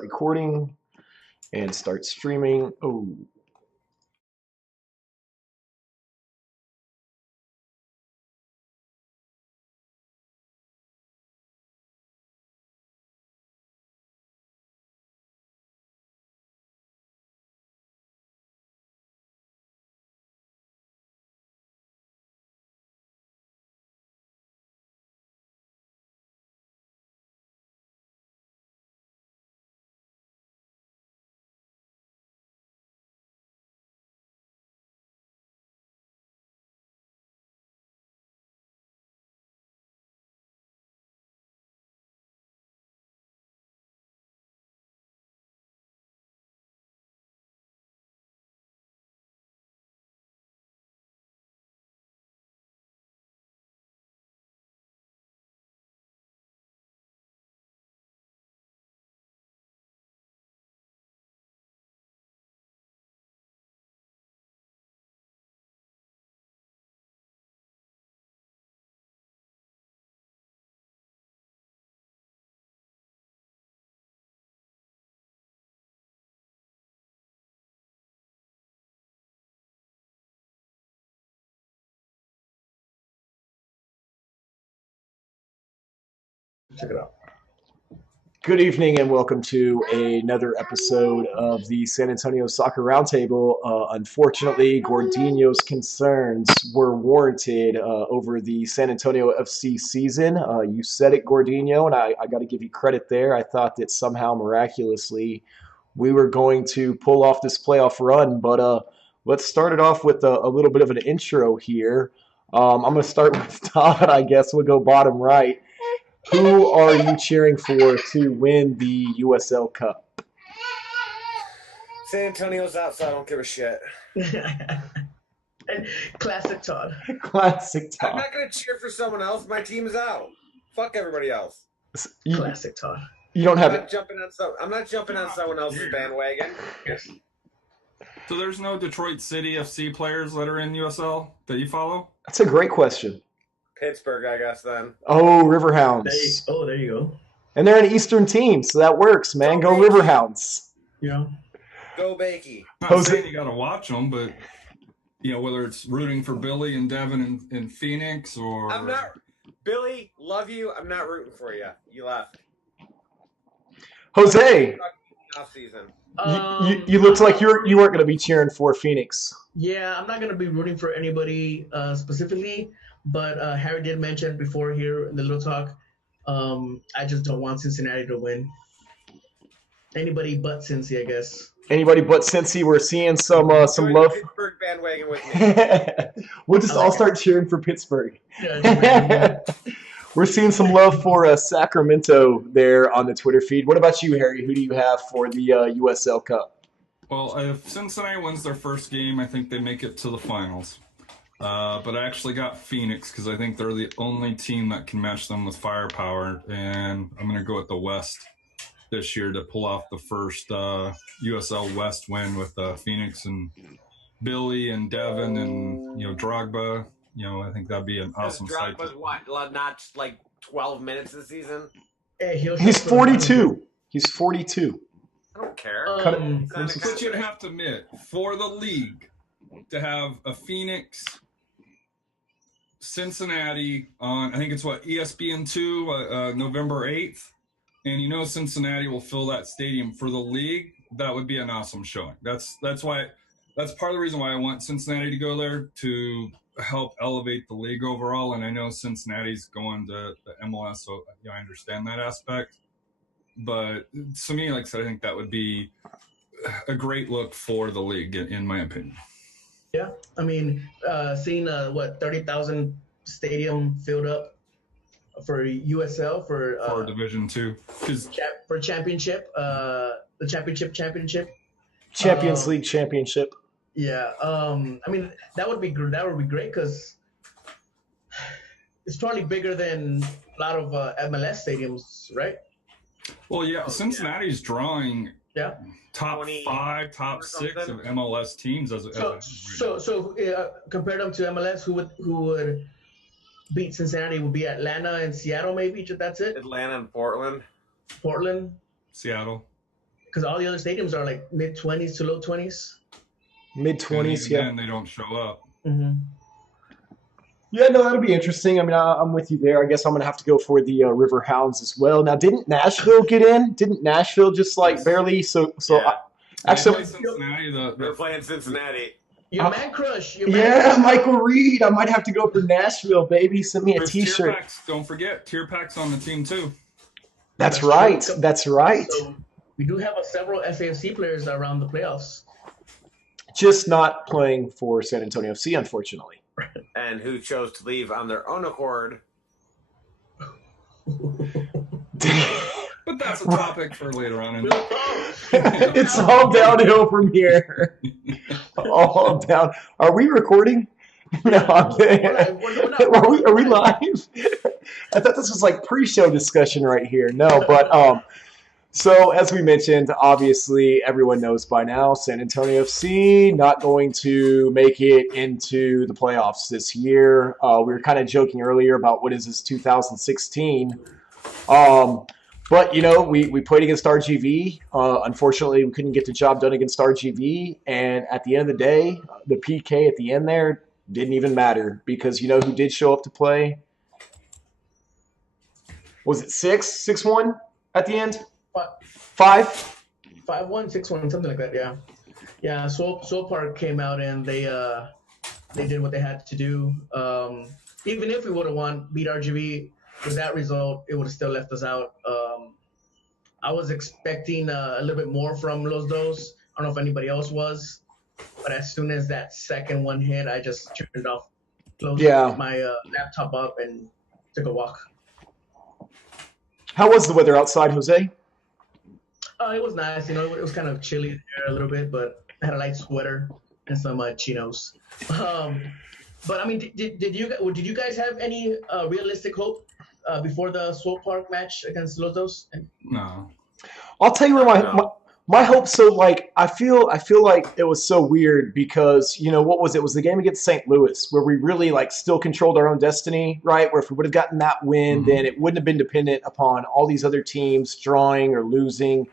Recording and start streaming. Oh, check it out. good evening and welcome to another episode of the San Antonio Soccer Roundtable. Unfortunately, Gordino's concerns were warranted over the San Antonio FC season. You said it, Gordino, and I got to give you credit there. I thought that somehow miraculously we were going to pull off this playoff run, but let's start it off with a little bit of an intro here. I'm going to start with Todd, I guess. We'll go bottom right. Who are you cheering for to win the USL Cup? San Antonio's out, so I don't give a shit. Classic Todd. Classic I'm Todd. not gonna cheer for someone else. My team is out. Fuck everybody else. You, Classic Todd. you don't I'm have not jumping on someone else's bandwagon. So there's no Detroit City FC players that are in USL that you follow? That's a great question. Pittsburgh, I guess. Then Oh, Riverhounds. There you go. And they're an Eastern team, so that works, man. Go Riverhounds. Yeah. go Bakey. Not Jose- saying you got to watch them, but whether it's rooting for Billy and Devin in Phoenix or I'm not. Billy, love you. I'm not rooting for you. You left. Jose, Off season. you looked like you weren't going to be cheering for Phoenix. Yeah, I'm not gonna be rooting for anybody specifically, but Harry did mention before here in the little talk. I just don't want Cincinnati to win. Anybody but Cincy, I guess. Anybody but Cincy, we're seeing some Join love. the Pittsburgh bandwagon with me. We'll just all start cheering for Pittsburgh. Yeah, We're seeing some love for Sacramento there on the Twitter feed. What about you, Harry? Who do you have for the USL Cup? Well, if Cincinnati wins their first game, I think they make it to the finals. But I actually got Phoenix because I think they're the only team that can match them with firepower, and I'm going to go with the West this year to pull off the first USL West win with Phoenix and Billy and Devin and Drogba. I think that'd be an awesome sight. Drogba's what? Not like 12 minutes this season. Hey, He's 42. He's 42. I don't care. Cut it. It's not a But you'd have to admit, for the league, to have a Phoenix, Cincinnati on, I think it's ESPN2, November 8th. And Cincinnati will fill that stadium for the league. That would be an awesome showing. That's part of the reason why I want Cincinnati to go there, to help elevate the league overall. And I know Cincinnati's going to the MLS, so I understand that aspect. But to me, like I said, I think that would be a great look for the league, in my opinion. Yeah, I mean, seeing 30,000 stadium filled up for USL for Division 2, for championship, the championship. Champions League championship. Yeah, I mean that would be great because it's probably bigger than a lot of MLS stadiums, right? Well, yeah, Cincinnati's drawing Yeah. top 20 5, top 6 of MLS teams So compare them to MLS, who would beat Cincinnati? Would be Atlanta and Seattle, maybe. That's it. Atlanta and Portland. Portland. Seattle. because all the other stadiums are like mid-20s to low-20s. Mid-20s, And yeah. then they don't show up. Mm-hmm. Yeah, no, that'll be interesting. I mean, I'm with you there. I guess I'm going to have to go for the River Hounds as well. Now, didn't Nashville get in? Didn't Nashville just like Yes. barely? So Yeah. They actually, play Cincinnati. They're playing Cincinnati. Your man crush. Your man yeah, crush. Michael Reed. I might have to go for Nashville, baby. Send me a There's T-shirt. Tier Packs. Don't forget, Tier Packs on the team too. That's right. true. That's right. So we do have several FAFC players around the playoffs. Just not playing for San Antonio FC, unfortunately. And who chose to leave on their own accord. But that's a topic for later on. It's all downhill from here. All down. Are we recording? No, I'm kidding. We're not- Are we live? I thought this was like pre-show discussion right here. No, but so as we mentioned, obviously everyone knows by now, San Antonio FC not going to make it into the playoffs this year. We were kind of joking earlier about what is this 2016. But, you know, we played against RGV. Unfortunately, we couldn't get the job done against RGV. And at the end of the day, the PK at the end there didn't even matter because you know who did show up to play? Was it 6-1 at the end? 5? 5-1, 6-1, something like that. Yeah, yeah. Soul Park came out and they did what they had to do. Even if we would have beat RGV with that result, it would have still left us out. I was expecting a little bit more from Los Dos. I don't know if anybody else was, but as soon as that second one hit, I just turned it off, closed my laptop up, and took a walk. How was the weather outside, Jose? It was nice. You know, it was kind of chilly there a little bit, but I had a light sweater and some chinos. But I mean, did you guys have any realistic hope before the Soul Park match against Los Dos? No. I'll tell you where my hope. So like I feel like it was so weird because you know what was it was the game against St. Louis where we really like still controlled our own destiny, right? Where if we would have gotten that win, then it wouldn't have been dependent upon all these other teams drawing or losing.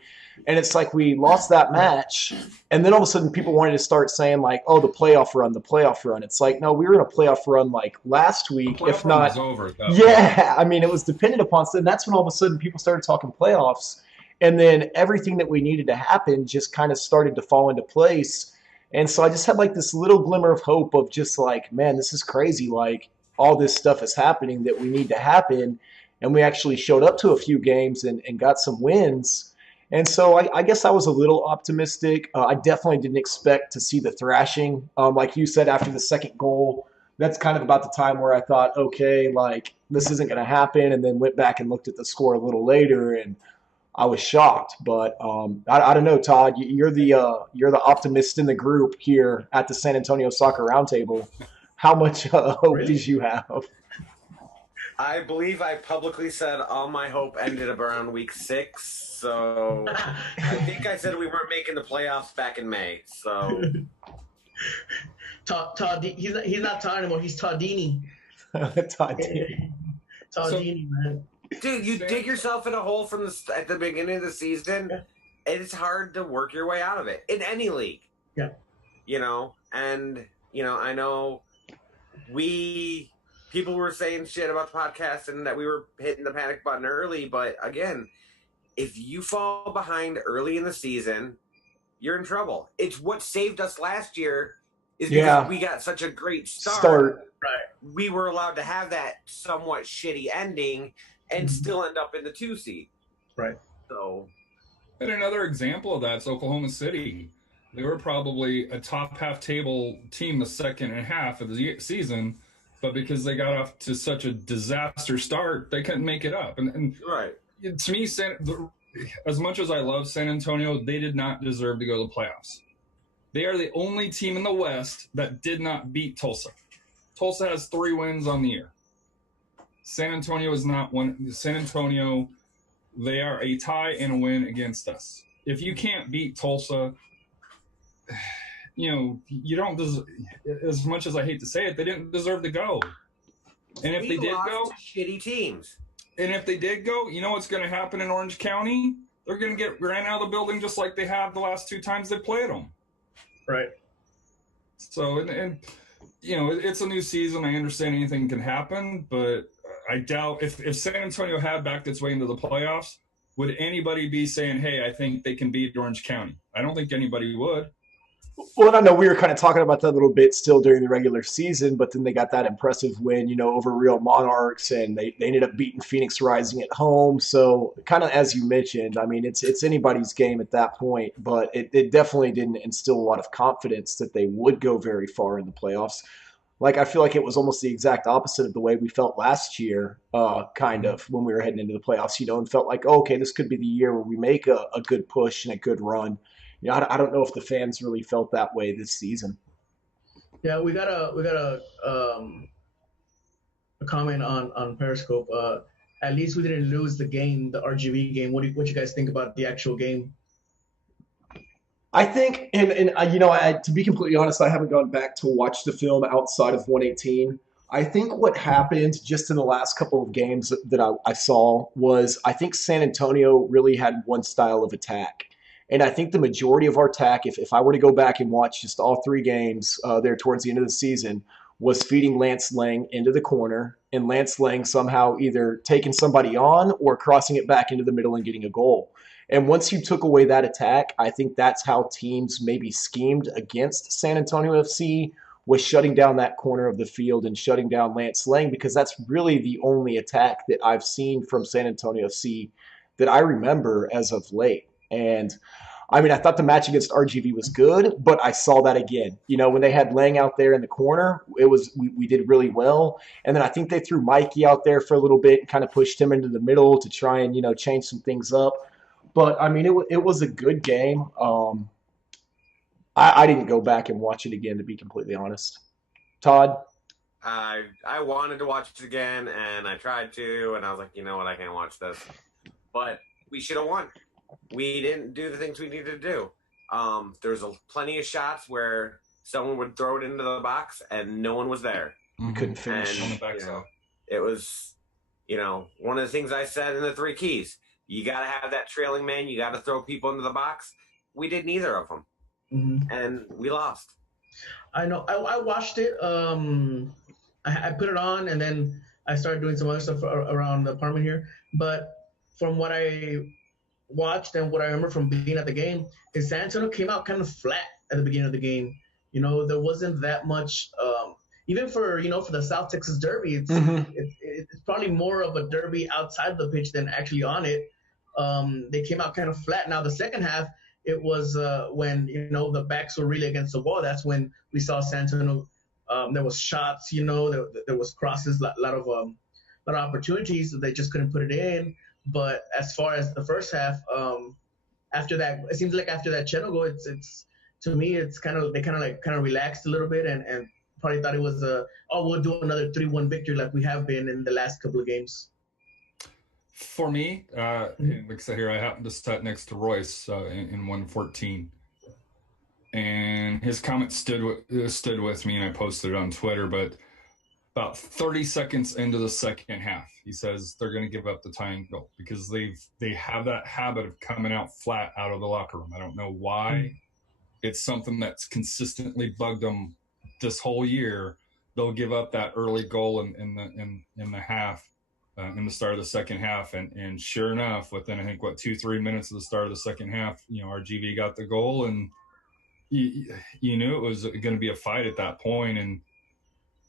And it's like we lost that match, and then all of a sudden people wanted to start saying like, "Oh, the playoff run." It's like, no, we were in a playoff run like last week, if not. Over, yeah, I mean, it was dependent upon. So that's when all of a sudden people started talking playoffs, and then everything that we needed to happen just kind of started to fall into place. And so I just had like this little glimmer of hope of just like, man, this is crazy. Like all this stuff is happening that we need to happen, and we actually showed up to a few games and got some wins. And so I guess I was a little optimistic. I definitely didn't expect to see the thrashing. Like you said, after the second goal, that's kind of about the time where I thought, okay, like this isn't going to happen. And then went back and looked at the score a little later, and I was shocked. But I don't know, Todd. You're the optimist in the group here at the San Antonio Soccer Roundtable. How much hope did you have? I believe I publicly said all my hope ended up around week 6. So I think I said we weren't making the playoffs back in May. So Todd, he's not Todd anymore. He's Toddini. Toddini, man. Dude, you dig yourself in a hole from at the beginning of the season, and it's hard to work your way out of it in any league. Yeah. You know, and you know, I know people were saying shit about the podcast and that we were hitting the panic button early, but again, if you fall behind early in the season, you're in trouble. It's what saved us last year is because we got such a great start. Right. We were allowed to have that somewhat shitty ending and still end up in the 2 seed. Right. So, and another example of that's Oklahoma City. They were probably a top half table team the second half of the season, but because they got off to such a disaster start, they couldn't make it up. And right. To me, as much as I love San Antonio, they did not deserve to go to the playoffs. They are the only team in the West that did not beat Tulsa. Tulsa has 3 wins on the year. San Antonio is not one. San Antonio, they are a tie and a win against us. If you can't beat Tulsa, you know, you don't deserve, as much as I hate to say it, they didn't deserve to go. And if they did go, shitty teams. And if they did go, you know what's going to happen in Orange County? they're going to get ran out of the building just like they have the last 2 times they played them. Right. So, and it's a new season. I understand anything can happen, but I doubt if San Antonio had backed its way into the playoffs, would anybody be saying, hey, I think they can beat Orange County? I don't think anybody would. Well, I know we were kind of talking about that a little bit still during the regular season, but then they got that impressive win, over Real Monarchs, and they ended up beating Phoenix Rising at home. So, kind of as you mentioned, I mean, it's anybody's game at that point, but it definitely didn't instill a lot of confidence that they would go very far in the playoffs. Like, I feel like it was almost the exact opposite of the way we felt last year, kind of, when we were heading into the playoffs, and felt like, oh, okay, this could be the year where we make a good push and a good run. I don't know if the fans really felt that way this season. Yeah, we got a comment on Periscope. At least we didn't lose the game, the RGV game. What you guys think about the actual game? I think, and to be completely honest, I haven't gone back to watch the film outside of 118. I think what happened just in the last couple of games that I saw was I think San Antonio really had one style of attack. And I think the majority of our attack, if I were to go back and watch just all 3 games there towards the end of the season, was feeding Lance Lang into the corner, and Lance Lang somehow either taking somebody on or crossing it back into the middle and getting a goal. And once you took away that attack, I think that's how teams maybe schemed against San Antonio FC, was shutting down that corner of the field and shutting down Lance Lang, because that's really the only attack that I've seen from San Antonio FC that I remember as of late. And I mean, I thought the match against RGV was good, but I saw that again. When they had Lang out there in the corner, we did really well. And then I think they threw Mikey out there for a little bit and kind of pushed him into the middle to try and, change some things up. But I mean, it was a good game. I didn't go back and watch it again, to be completely honest. Todd? I wanted to watch it again, and I tried to, and I was like, you know what, I can't watch this. But we should have won. We didn't do the things we needed to do. There was plenty of shots where someone would throw it into the box and no one was there. We couldn't finish. And, it was, one of the things I said in the 3 keys. You got to have that trailing man. You got to throw people into the box. We did neither of them. Mm-hmm. And we lost. I know. I watched it. I put it on, and then I started doing some other stuff around the apartment here. But from what I watched and what I remember from being at the game is San Antonio came out kind of flat at the beginning of the game. There wasn't that much, even for the South Texas Derby, it's probably more of a derby outside of the pitch than actually on it. They came out kind of flat. Now the second half, it was when the backs were really against the wall. That's when we saw San Antonio. There was shots, there was crosses, a lot of opportunities. They just couldn't put it in. But as far as the first half, after that, it seems like after that Cheno goal, it's to me, it's kind of relaxed a little bit and probably thought it was we'll do another 3-1 victory like we have been in the last couple of games. For me, like I said here, I happened to sit next to Royce in 114, and his comment stood with me, and I posted it on Twitter. But about 30 seconds into the second half, he says they're going to give up the tying goal because they have that habit of coming out flat out of the locker room. I don't know why. It's something that's consistently bugged them this whole year. They'll give up that early goal in the half, in the start of the second half, and sure enough, within I think 2-3 minutes of the start of the second half, RGV got the goal, and you knew it was going to be a fight at that point, and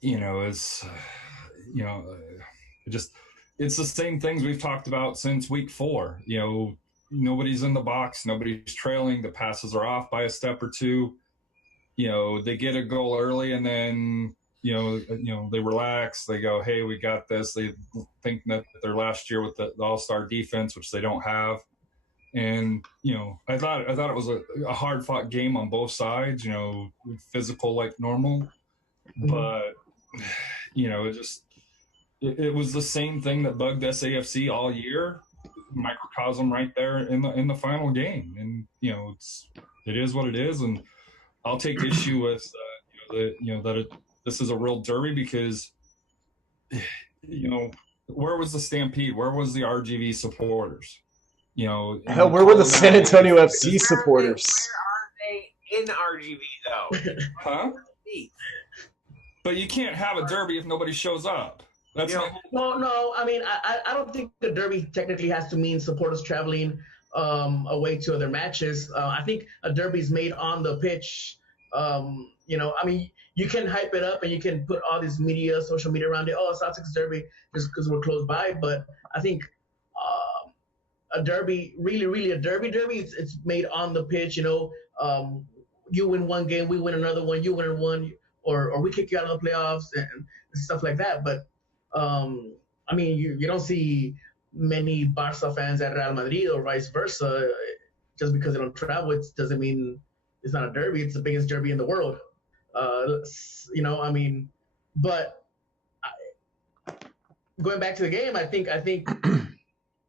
it's it's the same things we've talked about since week 4. Nobody's in the box, nobody's trailing, the passes are off by a step or two. They get a goal early, and then they relax. They go, hey, we got this. They think that their last year with the all-star defense, which they don't have. And, I thought it was a hard-fought game on both sides, physical like normal. But, it was the same thing that bugged SAFC all year. Microcosm right there in the final game. And, it is what it is. And I'll take issue with, this is a real derby because, where was the Stampede? Where was the RGV supporters? Hell, where were the San Antonio Where FC are supporters? they in RGV though? Huh? But you can't have a derby if nobody shows up. That's Yeah. No. I mean, I don't think the derby technically has to mean supporters traveling away to other matches. I think a derby is made on the pitch. I mean, you can hype it up and you can put all this social media around it. Oh, South Texas Derby just because we're close by. But I think a derby, really a derby, it's made on the pitch. You win one game, we win another one, you win one, or we kick you out of the playoffs and stuff like that. But I mean, you don't see many Barca fans at Real Madrid or vice versa. Just because they don't travel, it doesn't mean it's not a derby. It's the biggest derby in the world. I mean, but going back to the game, I think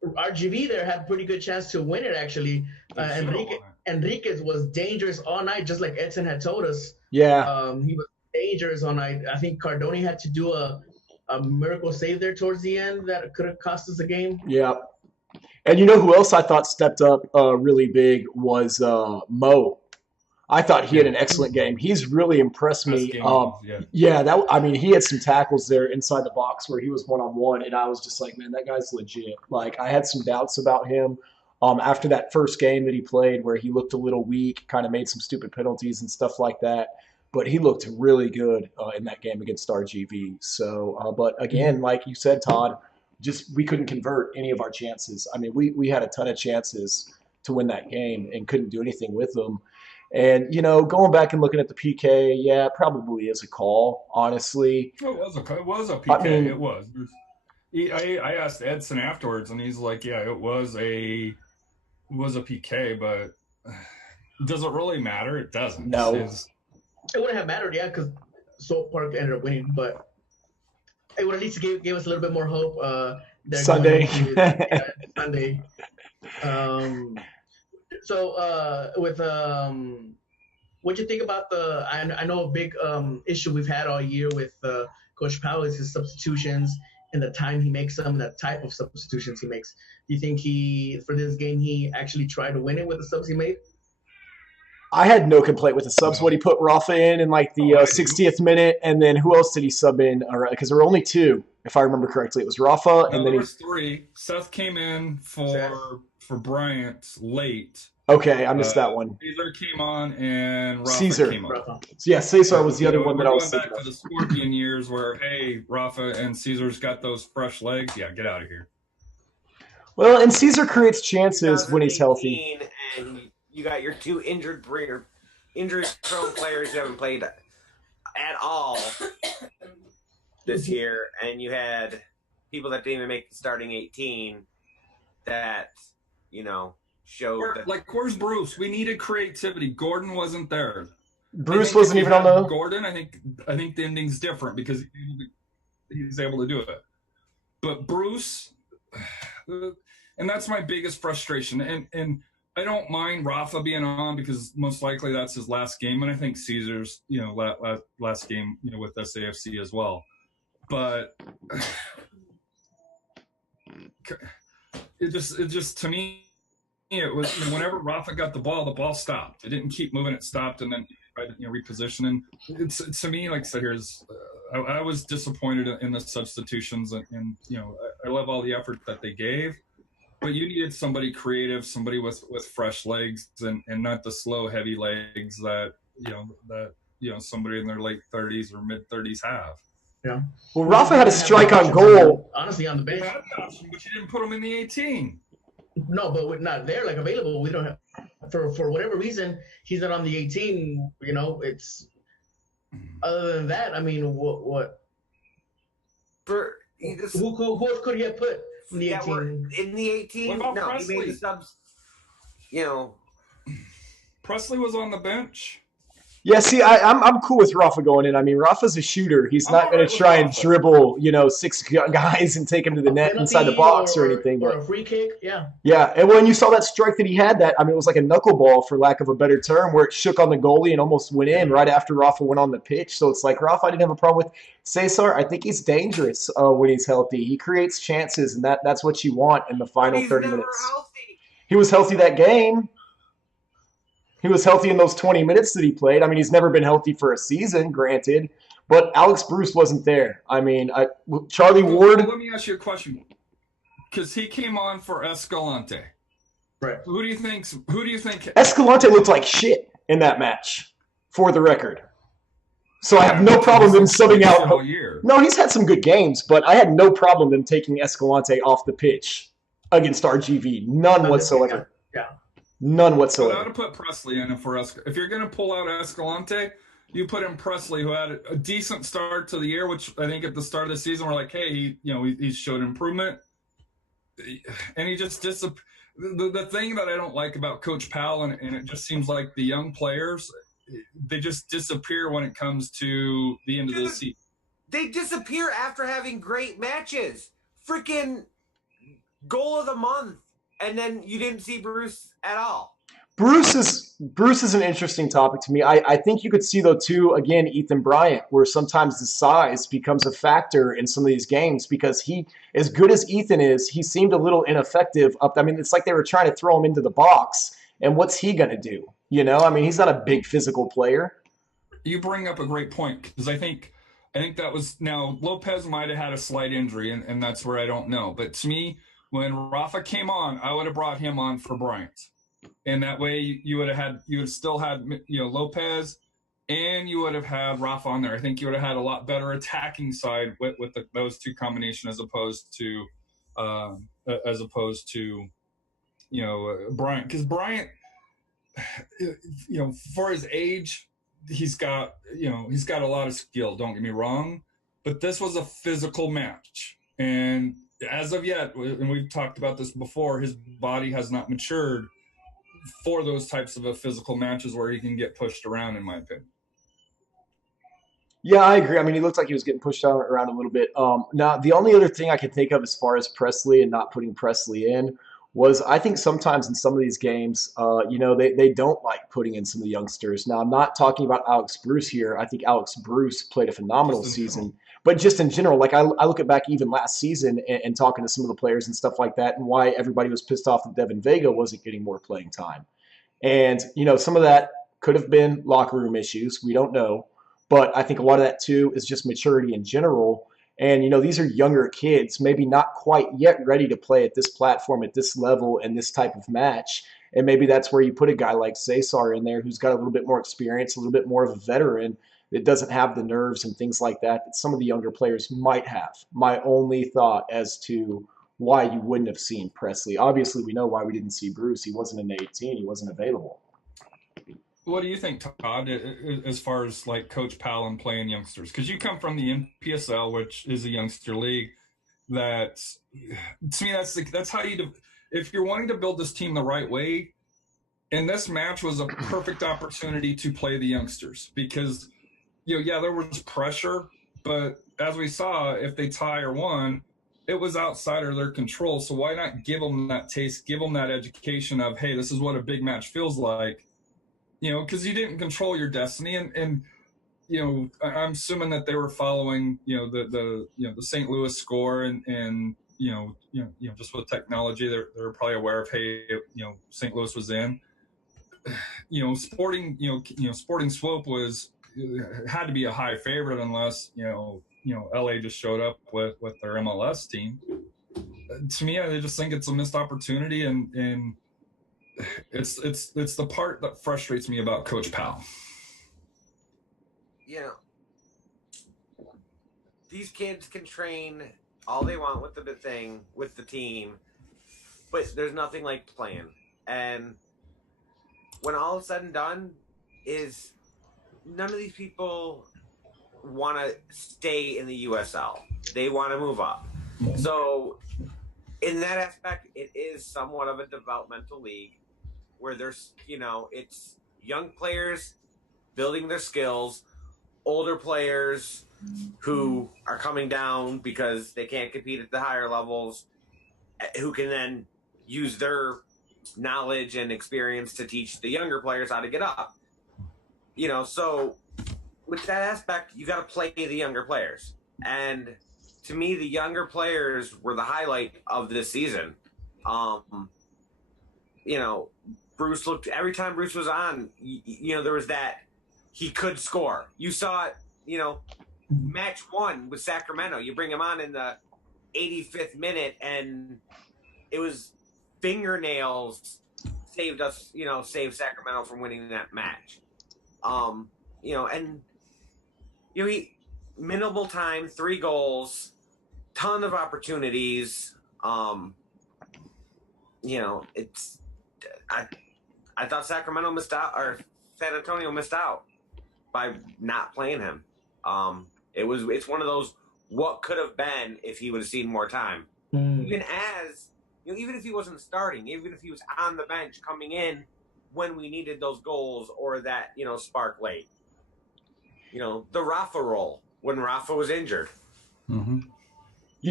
RGV there had a pretty good chance to win it actually. Enriquez was dangerous all night, just like Edson had told us. Yeah. He was dangerous all night. I think Cardoni had to do a miracle save there towards the end that could have cost us a game. Yeah. And you know who else I thought stepped up really big was Mo. I thought he had an excellent game. He's really impressed me. He had some tackles there inside the box where he was one-on-one, and I was just like, man, that guy's legit. Like, I had some doubts about him after that first game that he played where he looked a little weak, kind of made some stupid penalties and stuff like that. But he looked really good in that game against RGV. So, but again, like you said, Todd, just we couldn't convert any of our chances. I mean, we had a ton of chances to win that game and couldn't do anything with them. And, going back and looking at the PK, yeah, it probably is a call, honestly. It was a PK. I mean, it was. I asked Edson afterwards, and he's like, yeah, it was a PK, but does it really matter? It doesn't. No. It wouldn't have mattered, yeah, because Salt Park ended up winning, but it would at least give us a little bit more hope. Sunday. Sunday. So what'd you think about I know a big issue we've had all year with Coach Powell is his substitutions and the time he makes them, the type of substitutions he makes. Do you think for this game, he actually tried to win it with the subs he made? I had no complaint with the subs. What he put Rafa in like the 60th minute, and then who else did he sub in? Because there were only two, if I remember correctly. It was Rafa, and then there was three. Seth came in for Bryant late. Okay, I missed that one. Caesar came on, and Rafa Caesar came on. Yeah, Cesar was the other one that I was thinking of. Back to the Scorpion years where, hey, Rafa and Caesar's got those fresh legs. Yeah, get out of here. Well, and Caesar creates chances when he's healthy. And you got your two injury-prone players who haven't played at all this year, and you had people that didn't even make the starting 18 that, showed that. Like, where's Bruce? We needed creativity. Gordon wasn't there. Bruce wasn't even on the. Gordon, I think the ending's different because he's able to do it. But Bruce, and that's my biggest frustration. And I don't mind Rafa being on because most likely that's his last game, and I think Caesar's, last game, with SAFC as well. But it just to me, it was whenever Rafa got the ball stopped. It didn't keep moving; it stopped, and then repositioning. It's to me, like I said, I was disappointed in the substitutions, and I love all the effort that they gave. But you needed somebody creative, somebody with fresh legs, and not the slow, heavy legs that somebody in their late 30s or mid 30s have. Yeah. Well, Rafa had a strike on goal. Honestly, on the bench. You had an option, but you didn't put him in the 18. No, but we're not there, available. We don't have for whatever reason he's not on the 18. It's other than that. I mean, what? Who else could he have put? In the 18. In the 18, no, Presley? he made the subs. Presley was on the bench. Yeah, see, I'm cool with Rafa going in. I mean, Rafa's a shooter. He's not going to try and dribble, 6 guys and take him to the net inside the box or anything. Or a free kick, yeah. Yeah, and when you saw that strike that he had, it was like a knuckleball, for lack of a better term, where it shook on the goalie and almost went in right after Rafa went on the pitch. So it's like Rafa, I didn't have a problem with. Cesar, I think he's dangerous when he's healthy. He creates chances, and that's what you want in the final 30 minutes. Healthy. He was healthy that game. He was healthy in those 20 minutes that he played. I mean, he's never been healthy for a season, granted, but Alex Bruce wasn't there. I mean, Charlie Ward. Let me ask you a question, because he came on for Escalante. Right. Who do you think? Escalante looked like shit in that match, for the record. So I have no problem them subbing out. All year. No, he's had some good games, but I had no problem them taking Escalante off the pitch against RGV. None whatsoever. Yeah. None But I whatsoever. would put Presley in for us. If you're going to pull out Escalante, you put in Presley, who had a decent start to the year, which I think at the start of the season we're like, hey, he showed improvement, and he just disappeared. The thing that I don't like about Coach Powell, and it just seems like the young players, they just disappear when it comes to the end of the season. They disappear after having great matches. Freaking goal of the month. And then you didn't see Bruce at all. Bruce is an interesting topic to me. I think you could see, though, too, again, Ethan Bryant, where sometimes the size becomes a factor in some of these games, because he, as good as Ethan is, he seemed a little ineffective. I mean, it's like they were trying to throw him into the box, and what's he going to do? I mean, he's not a big physical player. You bring up a great point, because I think that was, now Lopez might have had a slight injury, and that's where I don't know. But to me, when Rafa came on, I would have brought him on for Bryant. And that way you would have still had Lopez, and you would have had Rafa on there. I think you would have had a lot better attacking side with those two combination as opposed to Bryant. Because Bryant, for his age, he's got a lot of skill, don't get me wrong, but this was a physical match. And as of yet, and we've talked about this before, his body has not matured for those types of physical matches where he can get pushed around, in my opinion. Yeah, I agree. I mean, he looked like he was getting pushed around a little bit. Now, the only other thing I can think of as far as Presley and not putting Presley in was, I think sometimes in some of these games, they don't like putting in some of the youngsters. Now, I'm not talking about Alex Bruce here. I think Alex Bruce played a phenomenal season. But just in general, like I look at back even last season and talking to some of the players and stuff like that, and why everybody was pissed off that Devin Vega wasn't getting more playing time. And, some of that could have been locker room issues. We don't know. But I think a lot of that, too, is just maturity in general. And, these are younger kids, maybe not quite yet ready to play at this platform, at this level, and this type of match. And maybe that's where you put a guy like Cesar in there, who's got a little bit more experience, a little bit more of a veteran, that doesn't have the nerves and things like that some of the younger players might have. My only thought as to why you wouldn't have seen Presley. Obviously, we know why we didn't see Bruce. He wasn't in 18. He wasn't available. What do you think, Todd, as far as like Coach Powell and playing youngsters? Because you come from the NPSL, which is a youngster league. That, to me, that's how you if you're wanting to build this team the right way. And this match was a perfect opportunity to play the youngsters, because there was pressure, but as we saw, if they tie or won, it was outside of their control. So why not give them that taste, give them that education of, hey, this is what a big match feels like, because you didn't control your destiny. And I'm assuming that they were following, the St. Louis score and just with technology, they're probably aware of, hey, St. Louis was in, Sporting Swope had to be a high favorite unless LA just showed up with their MLS team. To me, I just think it's a missed opportunity, and it's the part that frustrates me about Coach Powell. These kids can train all they want with the team, but there's nothing like playing. And when all is said and done, is none of these people want to stay in the USL. They want to move up. So in that aspect, it is somewhat of a developmental league where there's, it's young players building their skills, older players who are coming down because they can't compete at the higher levels, who can then use their knowledge and experience to teach the younger players how to get up. So with that aspect, you got to play the younger players. And to me, the younger players were the highlight of this season. Bruce looked every time Bruce was on. There was that he could score. You saw it. Match 1 with Sacramento. You bring him on in the 85th minute, and it was fingernails saved us. Saved Sacramento from winning that match. He minimal time, 3 goals, ton of opportunities. I thought Sacramento missed out, or San Antonio missed out by not playing him. It's one of those what could have been if he would have seen more time. Even if he wasn't starting, even if he was on the bench coming in when we needed those goals or that spark late. The Rafa role when Rafa was injured. Mm-hmm.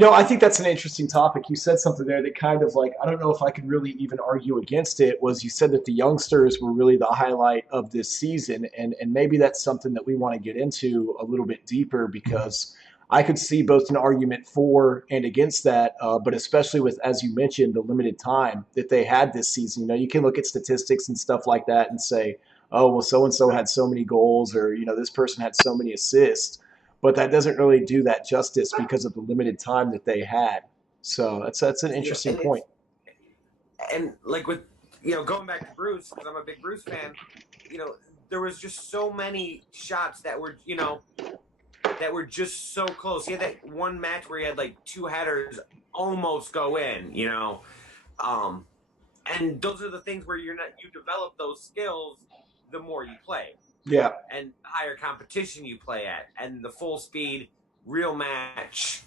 I think that's an interesting topic. You said something there that kind of I don't know if I could really even argue against it, was you said that the youngsters were really the highlight of this season. And maybe that's something that we want to get into a little bit deeper, because I could see both an argument for and against that, but especially with, as you mentioned, the limited time that they had this season. You can look at statistics and stuff like that and say, oh, well, so-and-so had so many goals, or, this person had so many assists. But that doesn't really do that justice because of the limited time that they had. So that's an interesting point. And with going back to Bruce, because I'm a big Bruce fan, there was just so many shots that were just so close. He had that one match where he had 2 headers almost go in. And those are the things where you develop those skills the more you play. Yeah. And higher competition you play at, and the full speed real match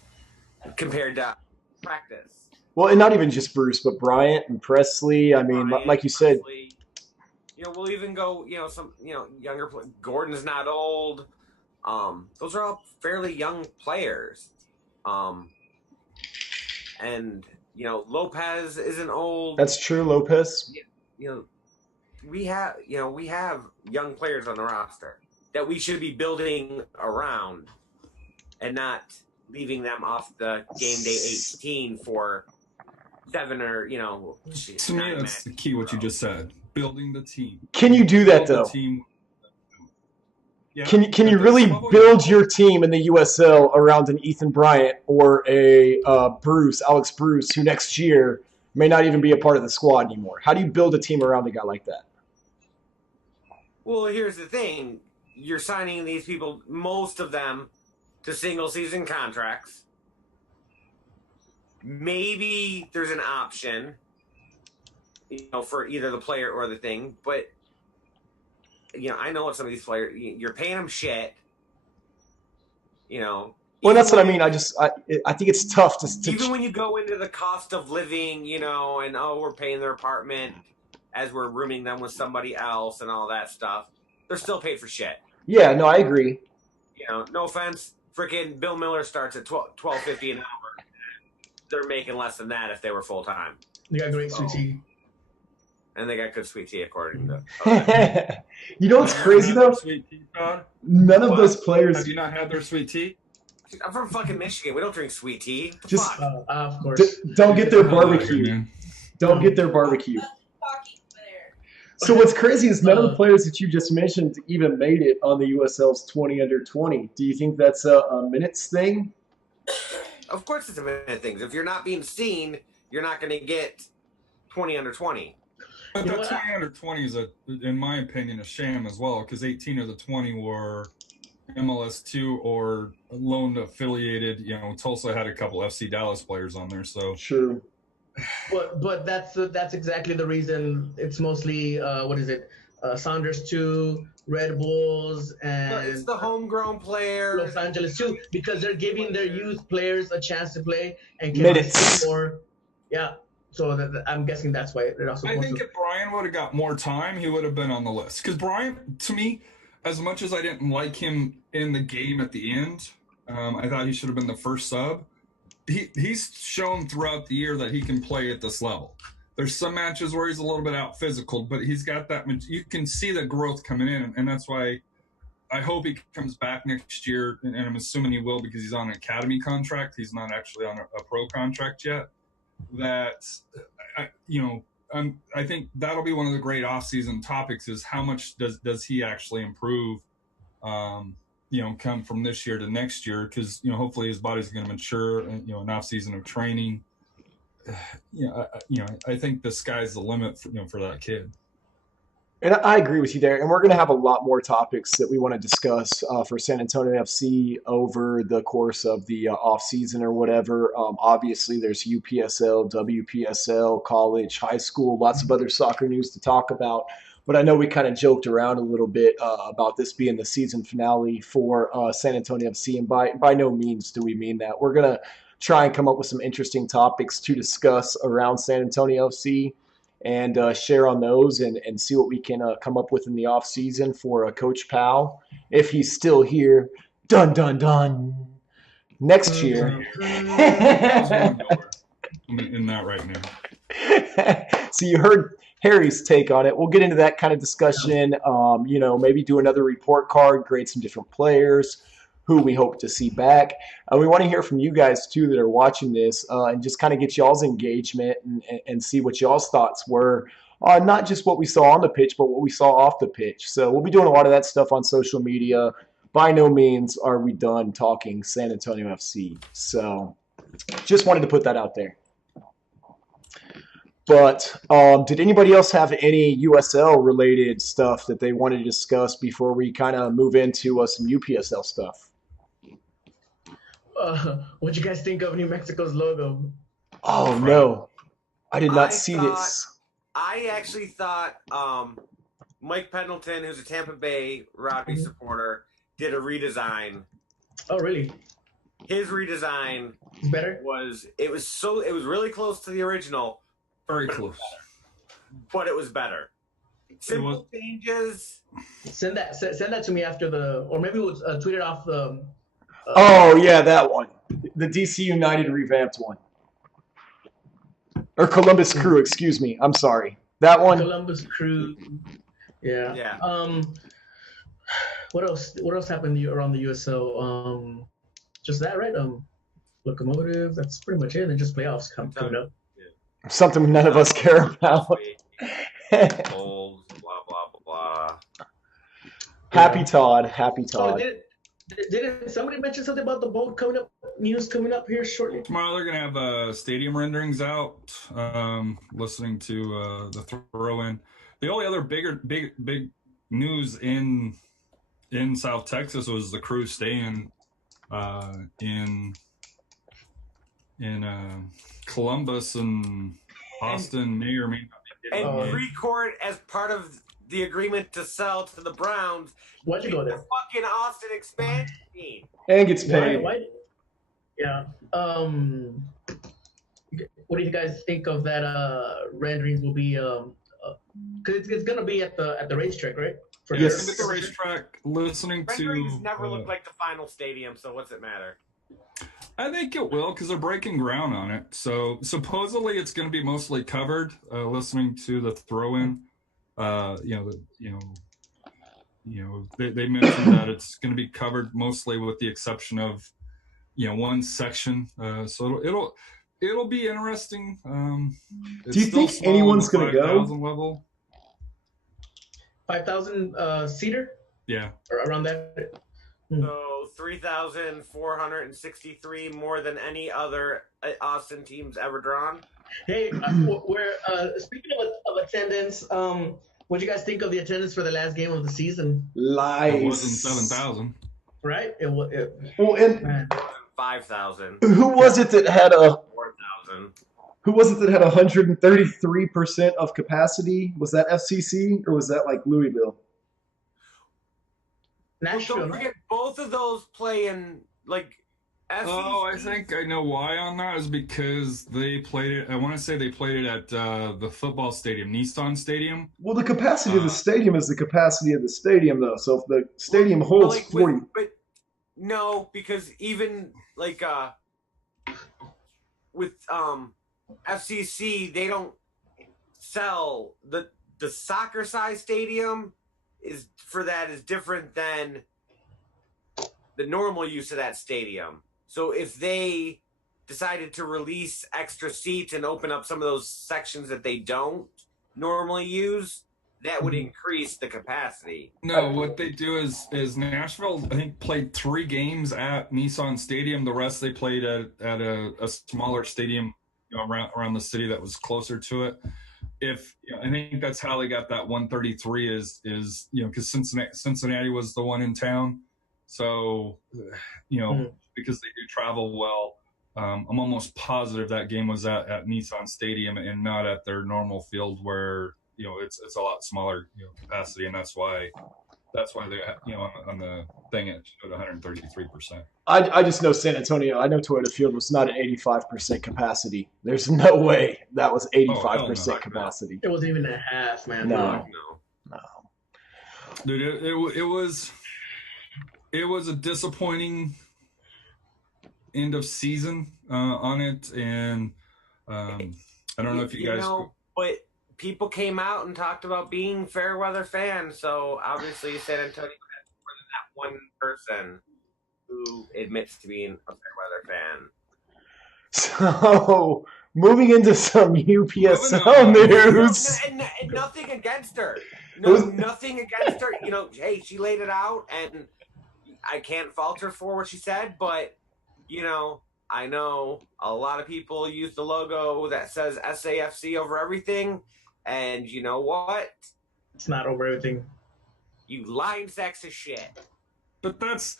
compared to practice. Well, and not even just Bruce, but Bryant and Presley. I mean, like you said, we'll even go, some, younger Gordon's not old. Those are all fairly young players. And Lopez isn't old. That's true, Lopez. We have young players on the roster that we should be building around, and not leaving them off the game day 18 for 7 or To me, that's the key. What you just said, building the team. Can you do that though? Yeah, can you really build your team in the USL around an Ethan Bryant or a Alex Bruce, who next year may not even be a part of the squad anymore? How do you build a team around a guy like that? Well, here's the thing. You're signing these people, most of them, to single-season contracts. Maybe there's an option, for either the player or the thing. But, I know what some of these players, you're paying them shit. Well, that's what I mean. I think it's tough to even when you go into the cost of living, and we're paying their apartment as we're rooming them with somebody else and all that stuff, they're still paid for shit. Yeah, no, I agree. No offense, freaking Bill Miller starts at $12.50 an hour. They're making less than that if they were full time. They got great sweet tea. And they got good sweet tea, according to. What's crazy though? Sweet tea, Todd? None of those players. Have you not had their sweet tea? I'm from fucking Michigan. We don't drink sweet tea. Just of course. Don't get their barbecue. Don't get their barbecue. So what's crazy is none of the players that you just mentioned even made it on the USL's 20 under 20. Do you think that's a minutes thing? Of course it's a minute thing. If you're not being seen, you're not going to get 20 under 20. But the 20 under 20 is, in my opinion, a sham as well, because 18 of the 20 were MLS2 or loaned affiliated. Tulsa had a couple FC Dallas players on there, so. True. But that's exactly the reason. It's mostly Saunders 2, Red Bulls, and it's the homegrown players. Los Angeles 2, because they're giving their youth players a chance to play and can minutes more. Yeah, so I'm guessing that's why they're also. I think if Brian would have got more time, he would have been on the list. Because Brian, to me, as much as I didn't like him in the game at the end, I thought he should have been the first sub. He's shown throughout the year that he can play at this level. There's some matches where he's a little bit out physical, but he's got that. You can see the growth coming in, and that's why I hope he comes back next year, and I'm assuming he will because he's on an academy contract. He's not actually on a pro contract yet. That, I think that'll be one of the great off-season topics is how much does he actually improve, come from this year to next year, because hopefully his body's going to mature, and an off-season of training. I think the sky's the limit for that kid. And I agree with you there. And we're going to have a lot more topics that we want to discuss for San Antonio FC over the course of the off season or whatever. Obviously, there's UPSL, WPSL, college, high school, lots of other soccer news to talk about. But I know we kind of joked around a little bit about this being the season finale for San Antonio FC. And by no means do we mean that. We're going to try and come up with some interesting topics to discuss around San Antonio FC and share on those and see what we can come up with in the off season for Coach Powell, if he's still here. Dun, dun, dun. Next year. I'm in that right now. So you heard Harry's take on it. We'll get into that kind of discussion. Maybe do another report card, grade some different players who we hope to see back. We want to hear from you guys, too, that are watching this and just kind of get y'all's engagement and see what y'all's thoughts were on not just what we saw on the pitch, but what we saw off the pitch. So we'll be doing a lot of that stuff on social media. By no means are we done talking San Antonio FC. So just wanted to put that out there. But did anybody else have any USL-related stuff that they wanted to discuss before we kind of move into some UPSL stuff? What'd you guys think of New Mexico's logo? Oh, no. I did not see this. I actually thought Mike Pendleton, who's a Tampa Bay Rowdy supporter, did a redesign. Oh, really? His redesign Better? was really close to the original. Very close. But it was better. Simple changes. Send that to me after or maybe we'll tweet it off the. Oh, yeah, that one. The DC United revamped one. Or Columbus Crew, excuse me. I'm sorry. That one. Columbus Crew. Yeah. Yeah. What else happened around the USL? Just that, right? Locomotive. That's pretty much it. And just playoffs coming up. Something none of us care about. Blah, blah, blah. Happy Todd. Oh, didn't somebody mention something about the boat news coming up here shortly? Tomorrow they're going to have stadium renderings out, listening to the throw-in. The only other big news in South Texas was the Crew staying in Columbus, and Austin may or may not be getting and Precourt, as part of the agreement to sell to the Browns, why'd you go there? The fucking Austin expansion team. And gets paid. Why? Yeah. What do you guys think of that? Renderings will be because it's gonna be at the racetrack, right? Yes. At the racetrack, listening Renderings to never look like the final stadium, so what's it matter? I think it will, because they're breaking ground on it. So supposedly it's going to be mostly covered. Listening to the throw-in, they mentioned that it's going to be covered mostly, with the exception of one section. So it'll be interesting. Do you think anyone's going to go? Level. 5,000 seater? Yeah, or around that. So 3,463 more than any other Austin teams ever drawn. Hey, we're speaking of attendance. What do you guys think of the attendance for the last game of the season? Lies. It wasn't 7,000. Right? Well, and 5,000. who was it that had 4,000. Who was it that had 133% of capacity? Was that FCC or was that like Louisville? Nashville. Well, don't forget, both of those play in like. SEC. Oh, I think I know why on that is because they played it. I want to say they played it at the football stadium, Nissan Stadium. Well, the capacity of the stadium is the capacity of the stadium, though. So if the stadium holds 40, but no, because even like with FCC, they don't sell the soccer size stadium is different than the normal use of that stadium. So if they decided to release extra seats and open up some of those sections that they don't, normally use, that would increase the capacity. No, what they do is Nashville, I think, played 3 games at Nissan Stadium. The rest they played at a smaller stadium, you know, around the city that was closer to it. I think that's how they got that 133 is you know, because Cincinnati was the one in town, so you know, because they do travel well. I'm almost positive that game was at Nissan Stadium and not at their normal field where, you know, it's a lot smaller, you know, capacity, and that's why they, you know, on the thing it showed 133%. I just know San Antonio. I know Toyota Field was not at 85% capacity. There's no way that was 85% capacity. It wasn't even a half, man. No. Dude, it was a disappointing end of season on it, and I don't know if you guys know, but people came out and talked about being fair weather fans, so obviously San Antonio has more than that one person who admits to being a fair weather fan. So moving into some UPSL news. And nothing against her. Nothing against her. You know, hey, she laid it out, and I can't fault her for what she said, but you know, I know a lot of people use the logo that says SAFC over everything, and you know what? It's not over everything. You lying sacks of shit. But that's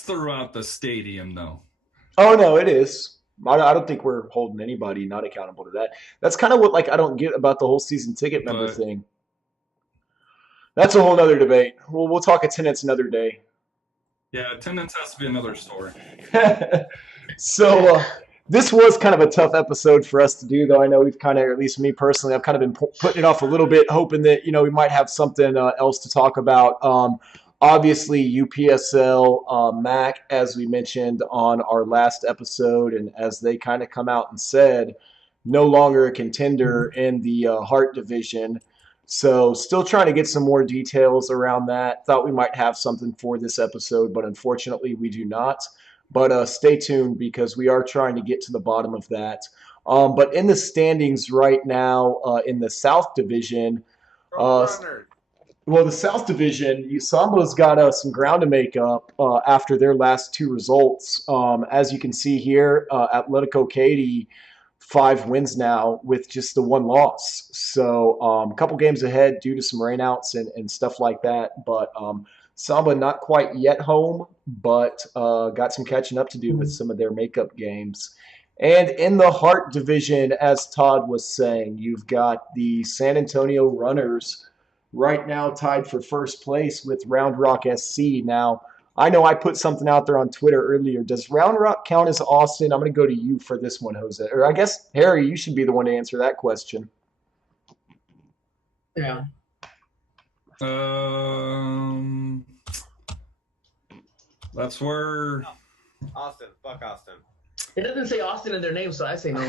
throughout the stadium, though. Oh no, it is. I don't think we're holding anybody not accountable to that. That's kind of what I don't get about the whole season ticket member thing. That's a whole other debate. We'll talk attendance another day. Yeah, attendance has to be another story. So this was kind of a tough episode for us to do, though. I know we've kind of, or at least me personally, I've kind of been putting it off a little bit, hoping that, you know, we might have something else to talk about. Obviously, UPSL, MAC, as we mentioned on our last episode, and as they kind of come out and said, no longer a contender in the Heart division. So still trying to get some more details around that. Thought we might have something for this episode, but unfortunately we do not. But stay tuned because we are trying to get to the bottom of that. But in the standings right now in the South Division, the South Division, Sambo's got some ground to make up after their last 2 results. As you can see here, Atletico Katy, 5 wins now with just the 1 loss. So a couple games ahead due to some rainouts and stuff like that. But Samba not quite yet home, but got some catching up to do with some of their makeup games. And in the Heart division, as Todd was saying, you've got the San Antonio Runners right now tied for first place with Round Rock SC. Now, I know I put something out there on Twitter earlier. Does Round Rock count as Austin? I'm going to go to you for this one, Jose. Or I guess, Harry, you should be the one to answer that question. Yeah. That's where Austin. Fuck Austin. It doesn't say Austin in their name, so I say no.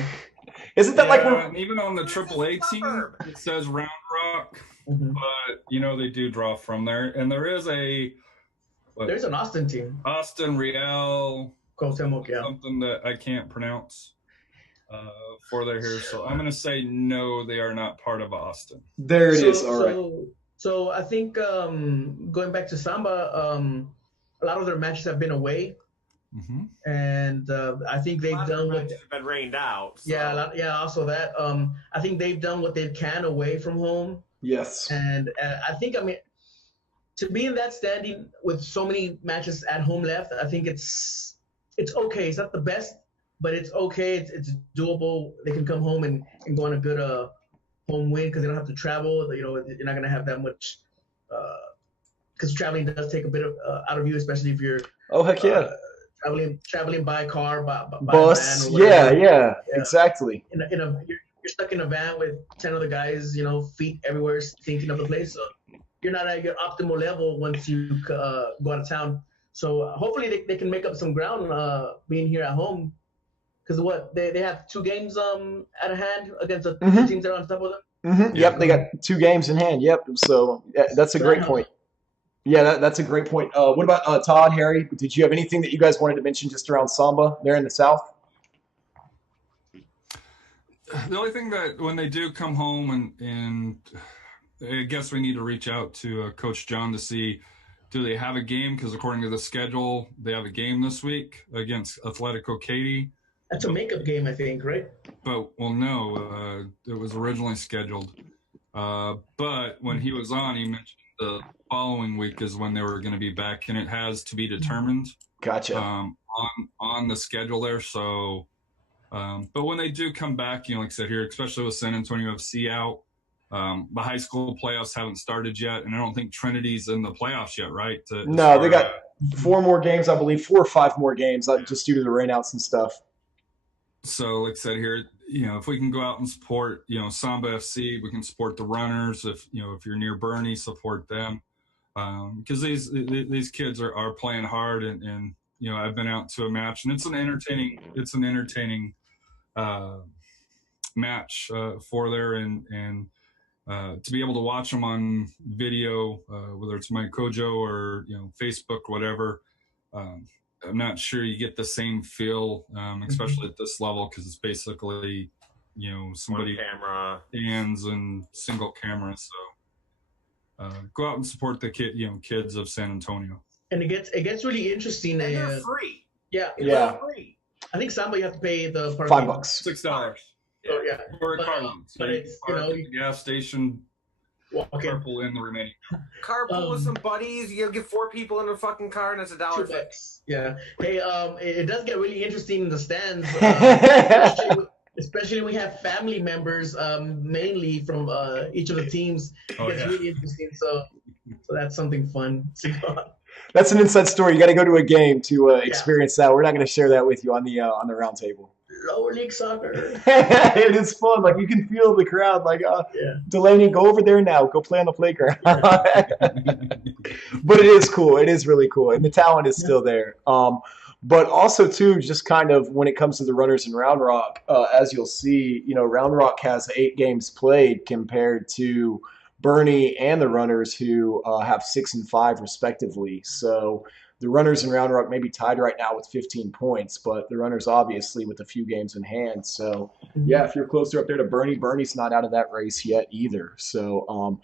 Isn't that like we're... even on the AAA team, it says Round Rock, but you know they do draw from there, and there is there's an Austin team. Austin Real. Something that I can't pronounce for their here. So I'm going to say no, they are not part of Austin. There it is. All right. So I think going back to Samba, a lot of their matches have been away. And I think they've done what have been rained out. So. Yeah, also that. I think they've done what they can away from home. Yes. And I think, I mean, to be in that standing with so many matches at home left, I think it's okay. It's not the best, but it's okay. It's doable. They can come home and go on a good home win because they don't have to travel. You know, you're not going to have that much because traveling does take a bit of out of you, especially if you're heck yeah traveling by car, by bus. Van or whatever. Yeah, exactly. You're stuck in a van with 10 other guys, you know, feet everywhere, thinking of the place. So you're not at your optimal level once you go out of town. So hopefully they can make up some ground being here at home. Because they have 2 games at a hand against the teams that are on top of them. Yep, they got 2 games in hand. Yep. So that's a great point. Yeah, that's a great point. What about Todd, Harry? Did you have anything that you guys wanted to mention just around Samba there in the South? The only thing that when they do come home and I guess we need to reach out to Coach John to see, do they have a game? Because according to the schedule, they have a game this week against Atletico Katy. That's a makeup game, I think, right? But, well, no, it was originally scheduled. But when he was on, he mentioned the following week is when they were going to be back, and it has to be determined. Gotcha. On the schedule there. So, but when they do come back, like I said here, especially with San Antonio FC out, the high school playoffs haven't started yet, and I don't think Trinity's in the playoffs yet, right? No, they got 4 more games, I believe, 4 or 5 more games, just due to the rainouts and stuff. So, like I said here, if we can go out and support, Samba FC, we can support the runners. If you're near Bernie, support them, because these kids are playing hard, and I've been out to a match, and it's an entertaining match for there, and to be able to watch them on video, whether it's my Kojo or Facebook, whatever. I'm not sure you get the same feel, especially at this level, because it's basically, somebody One camera, hands and single camera. So go out and support the kids of San Antonio. And it gets really interesting. and they're free. Yeah, Yeah. They're free. I think Samba you have to pay the parking. $5. $6. So, yeah, Or a But, car loan. So but you it's, park at the gas station, walking carpool in the remaining. Carpool with some buddies. You get 4 people in a fucking car, and it's $1.50. $2. Yeah. Hey, it does get really interesting in the stands, especially when we have family members, mainly from each of the teams. It's really interesting. So that's something fun. That's an inside story. You got to go to a game to experience that. We're not going to share that with you on the round table. Lower league soccer. It is fun. Like, you can feel the crowd. Like, Delaney, go over there now. Go play on the playground. But it is cool. It is really cool, and the talent is still there. But also too, just kind of when it comes to the runners in Round Rock, as you'll see, Round Rock has 8 games played compared to Bernie and the runners, who have 6 and 5 respectively. So the runners in Round Rock may be tied right now with 15 points, but the runners obviously with a few games in hand. So yeah, if you're closer up there to Bernie's not out of that race yet either. So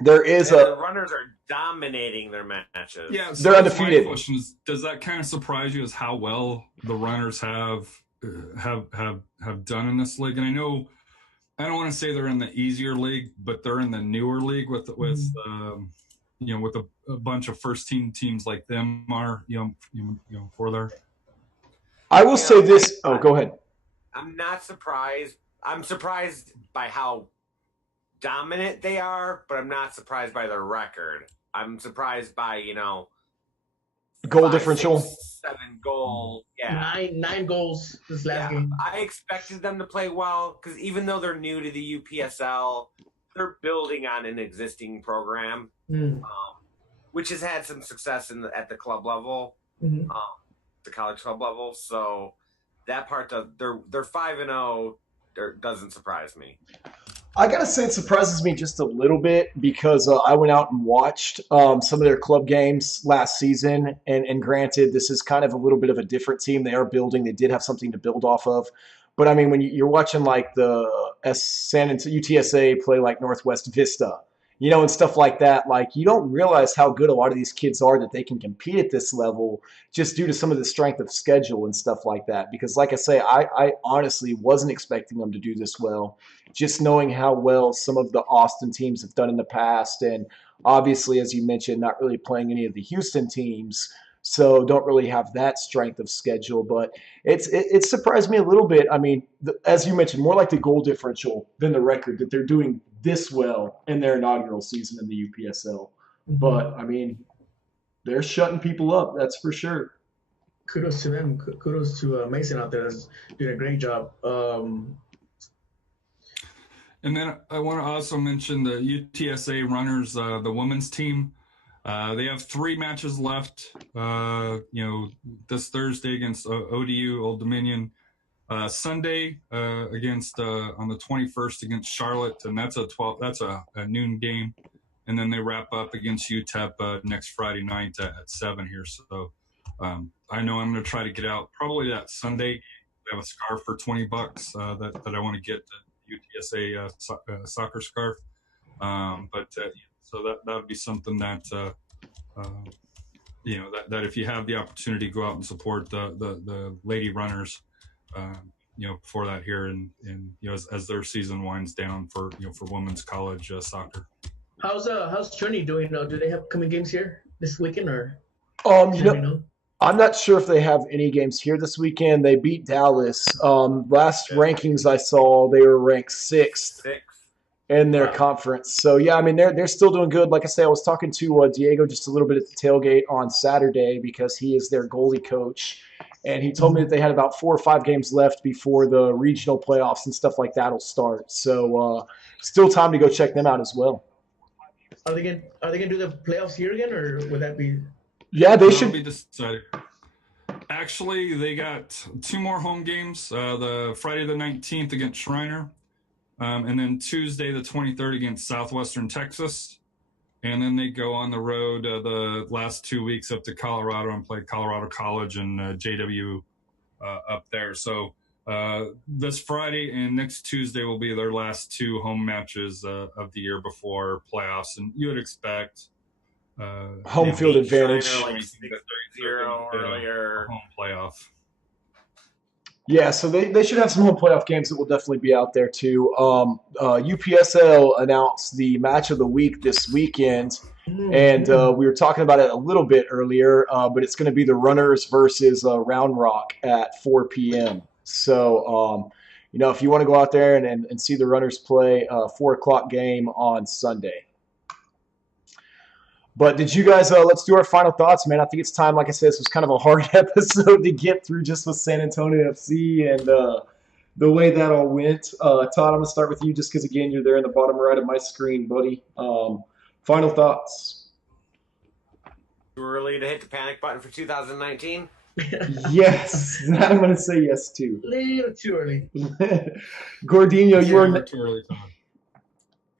there is the runners are dominating their matches. Yeah, so they're undefeated. My question is, does that kind of surprise you as how well the runners have done in this league? And I know, I don't want to say they're in the easier league, but they're in the newer league with a bunch of first team teams like them are for there. I will say this. Oh, go ahead. I'm not surprised. I'm surprised by how dominant they are, but I'm not surprised by their record. I'm surprised by Goal 5, differential. 6, 7 goal. Yeah, 9 goals this last game. I expected them to play well, because even though they're new to the UPSL, they're building on an existing program, which has had some success at the club level, the college club level. So that part, they're 5-0. Doesn't surprise me. I gotta say it surprises me just a little bit, because I went out and watched some of their club games last season, and granted, this is kind of a little bit of a different team. They are building. They did have something to build off of. But I mean, when you're watching like the San Antonio UTSA play like Northwest Vista, and stuff like that, like, you don't realize how good a lot of these kids are, that they can compete at this level just due to some of the strength of schedule and stuff like that. Because like I say, I honestly wasn't expecting them to do this well, just knowing how well some of the Austin teams have done in the past. And obviously, as you mentioned, not really playing any of the Houston teams, so don't really have that strength of schedule. But it surprised me a little bit. I mean, as you mentioned, more like the goal differential than the record, that they're doing this well in their inaugural season in the UPSL. But I mean, they're shutting people up, that's for sure. Kudos to them. Kudos to Mason out there, that's doing a great job. And then I want to also mention the UTSA runners, the women's team. They have 3 matches left. This Thursday against ODU, Old Dominion. Sunday against on the 21st against Charlotte, and that's a noon game. And then they wrap up against UTEP next Friday night at 7 here. So I know I'm going to try to get out probably that Sunday have a scarf for $20 that I want to get, the UTSA soccer scarf. So that would be something that that if you have the opportunity, go out and support the lady runners. For that here, and as their season winds down for women's college soccer. How's Trinity doing? Do they have coming games here this weekend or? I'm not sure if they have any games here this weekend. They beat Dallas. Last rankings I saw, they were ranked sixth in their conference. So yeah, I mean they're still doing good. Like I say, I was talking to Diego just a little bit at the tailgate on Saturday because he is their goalie coach. And he told me that they had about 4 or 5 games left before the regional playoffs and stuff like that will start. So still time to go check them out as well. Are they gonna do the playoffs here again, or would that be? Yeah, they should be decided. Actually, they got 2 more home games. The Friday the 19th against Shriner, and then Tuesday the 23rd against Southwestern Texas. And then they go on the road the last 2 weeks up to Colorado and play Colorado College and JW up there. So this Friday and next Tuesday will be their last 2 home matches of the year before playoffs. And you would expect home field advantage. Like 6-0 earlier. Home playoff. Yeah, so they should have some home playoff games that will definitely be out there too. UPSL announced the match of the week this weekend, and we were talking about it a little bit earlier, but it's going to be the Runners versus Round Rock at 4 p.m. So, if you want to go out there and see the Runners play, 4 o'clock game on Sunday. But did you guys, let's do our final thoughts, man. I think it's time, like I said, this was kind of a hard episode to get through just with San Antonio FC and the way that all went. Todd, I'm going to start with you just because, again, you're there in the bottom right of my screen, buddy. Final thoughts? Too early to hit the panic button for 2019? Yes. I'm going to say yes, too. A little too early. Gordinho, you were too early, Todd.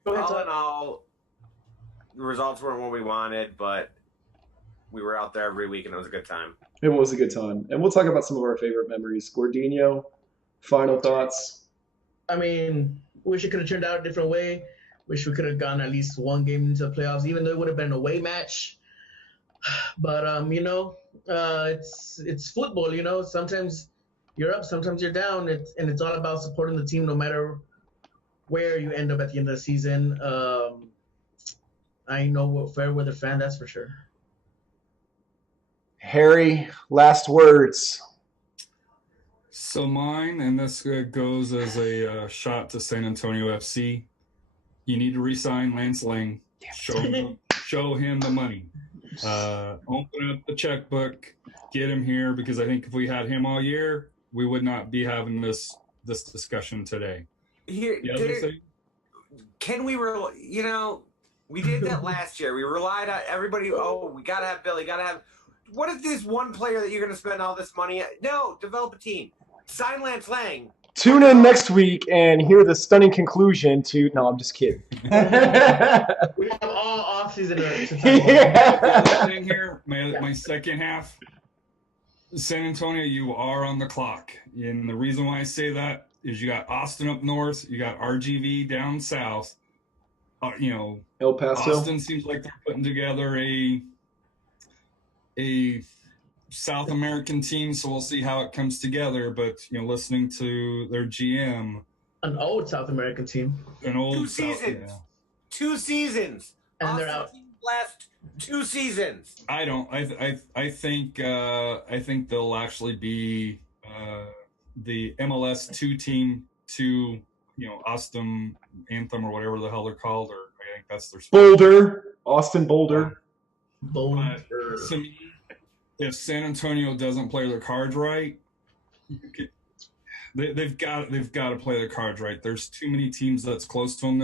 All in all, the results weren't what we wanted, but we were out there every week, and it was a good time. It was a good time. And we'll talk about some of our favorite memories. Gordinho, final thoughts? I mean, wish it could have turned out a different way. Wish we could have gone at least 1 game into the playoffs, even though it would have been an away match. But, it's football, Sometimes you're up, sometimes you're down, and it's all about supporting the team no matter where you end up at the end of the season. I know a fair weather fan, that's for sure. Harry, last words. So mine, and this goes as a shot to San Antonio FC. You need to re-sign Lance Lang. Show him the money. Open up the checkbook. Get him here, because I think if we had him all year, we would not be having this discussion today. Can we we did that last year. We relied on everybody. Oh, we got to have Billy. What if there's one player that you're going to spend all this money at? No, develop a team. Sign Lance Lang. Tune in next week and hear the stunning conclusion to... No, I'm just kidding. We have all off-season to here, my second half. San Antonio, you are on the clock. And the reason why I say that is you got Austin up north. You got RGV down south. El Paso. Austin seems like they're putting together a South American team, so we'll see how it comes together. But listening to their GM, an old South American team, Two seasons, and Austin they're out. Last 2 seasons. I don't. I think they'll actually be the MLS 2 team to Austin Anthem or whatever the hell they're called, or I think that's their sport. Austin Boulder. To me, if San Antonio doesn't play their cards right, they've got to play their cards right. There's too many teams that's close to them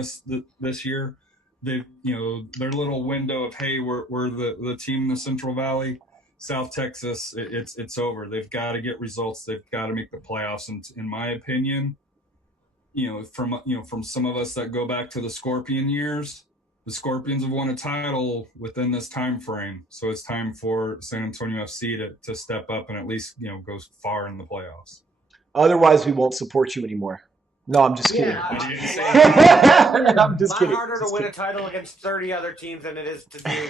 this year. They their little window of, hey, we're the team in the Central Valley, South Texas. It's over. They've got to get results. They've got to make the playoffs. And in my opinion, from some of us that go back to the Scorpion years, the Scorpions have won a title within this time frame. So it's time for San Antonio FC to step up and at least go far in the playoffs. Otherwise, we won't support you anymore. No, I'm just kidding. Yeah. I didn't say that. I'm just It's kidding. harder to Just win kidding. a title against 30 other teams than it is to do.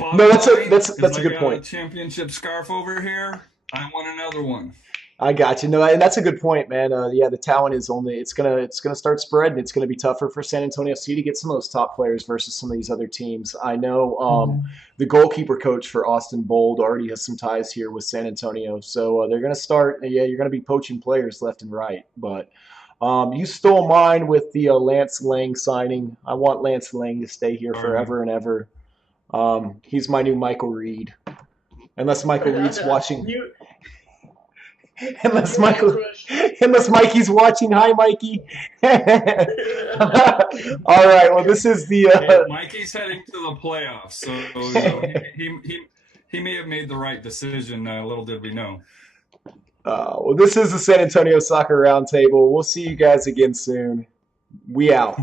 Bottom No, that's a- line that's- is that's a I good got point. A championship scarf over here. I want another one. I got you. No, and that's a good point, man. Yeah, the talent is only it's gonna start spreading. It's gonna be tougher for San Antonio FC to get some of those top players versus some of these other teams. I know the goalkeeper coach for Austin Bold already has some ties here with San Antonio, so they're gonna start. Yeah, you're gonna be poaching players left and right. But you stole mine with the Lance Lang signing. I want Lance Lang to stay here forever and ever. He's my new Michael Reed, unless Michael Reed's watching. You, Unless you man Michael, crush. unless Mikey's watching. Hi, Mikey. All right. Well, this is the. Yeah, Mikey's heading to the playoffs, so he may have made the right decision. Little did we know. Well, this is the San Antonio Soccer Roundtable. We'll see you guys again soon. We out.